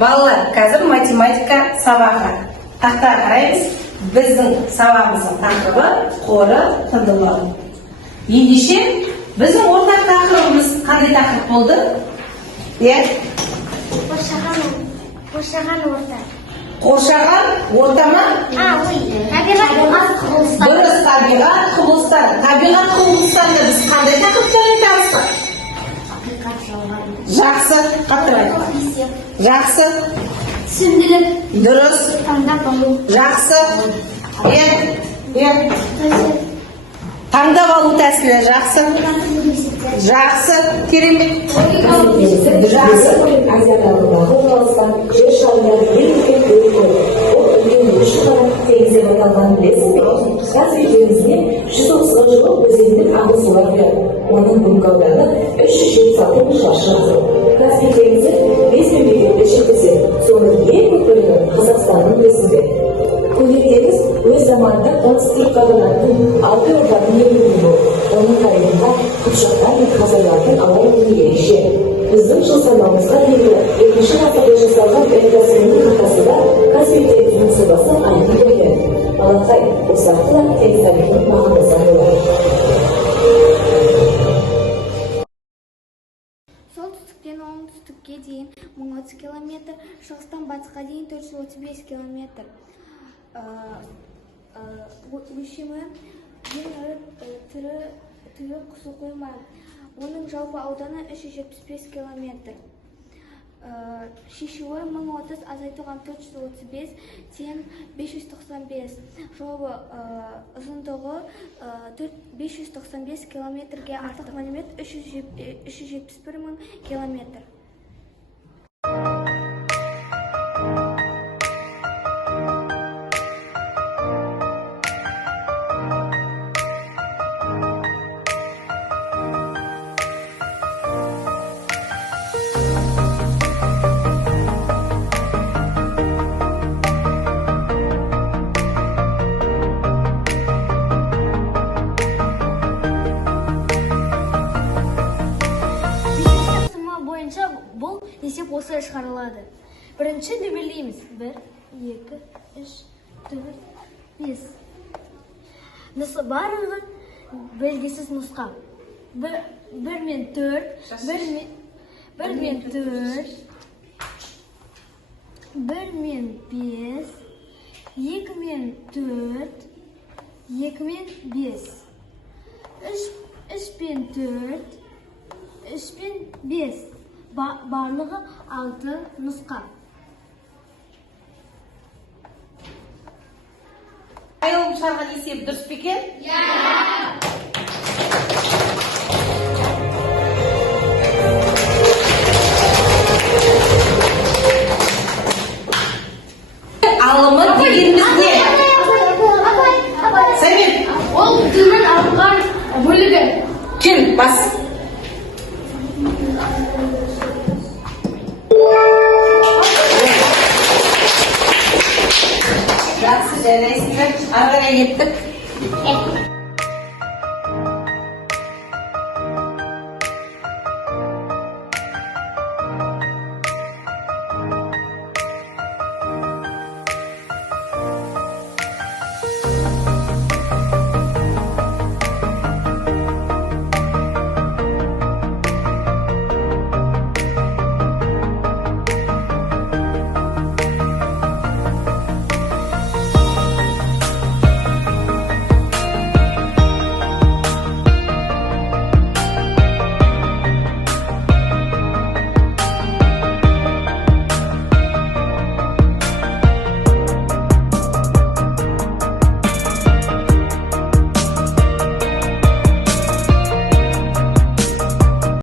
Балалар, қазір математика сабағы. Тақтаға қараймыз. Біздің сабағымыздың тақырыбы қоры тыңдылығы. Ендеше біздің ортақ тақырыбымыз қандай тақырып болды? Қоршаған орта. Қоршаған орта ма? Табиғат құбылыстары. Дұрыс, табиғат құбылыстары. Табиғат құбылыстарында біз қандай тақырыптармен таныстық? Жақсы, қатты айтып. Жақсы. Түсіндіріп. Дұрыс. Таңдап алу. Жақсы. Таңдап алу тәсілі жақсы. Жақсы. Керемет. Жақсы. Азиядағы орналасқан жер шарындағы ең үлкен көл. Ол үлкен шұғыл теңізде аталған білесіз бе? Каспий теңізіне 130-ға жуық өзеннің ағысы бар. Оның бүгінгі ауданы 376 шаршы километр. Каспий теңізі 5 мемлекетте шектеседі. Соның ең көп бөлігі Қазақстанның үлесінде. Көлік теңіз өз заманында оңтүстік қағанаттың алты орданың егілген болды. Оның тарихында қыпшақтар мен қазақтардың алай-түлей ерекше. Біздің жыл санауымызға дейінгі 2-ші ғасырда жасалған этносының картасында Каспий теңізінің сұлбасы айқын көрінген. Алақай, ұсақты да теңіз тарихын мағынасы болады. Солтүстіктен оңтүстікке дейін 1030 км, шығыстан батысқа дейін 435 км. Өлшемі ең ірі тірі құсы қойма. Оның жалпы ауданы 375 км. Шешуі 1030 азайтылған 435 тең 595. Жауабы ұзындығы 595 км-ге артық мәлімет 371 мың км. Бұл есеп осылай шығарылады. Бірінші нөмірлейміз. 1, 2, 3, 4, 5. Барлығы белгісіз нұсқа. 1 мен 4, 1 мен 4, 1 мен 5, 2 мен 4, 2 мен 5, 3 мен 4, 3 мен 5. Барлығы 6 нұсқа. Айылым шығарған есеп дұрыс па екен? Алымы дегеніміз не? Сәмен. Ол тілдің алынған бөлігі. Кел, бас. Жақсы, жарайсыздар. Ары қарай кеттік.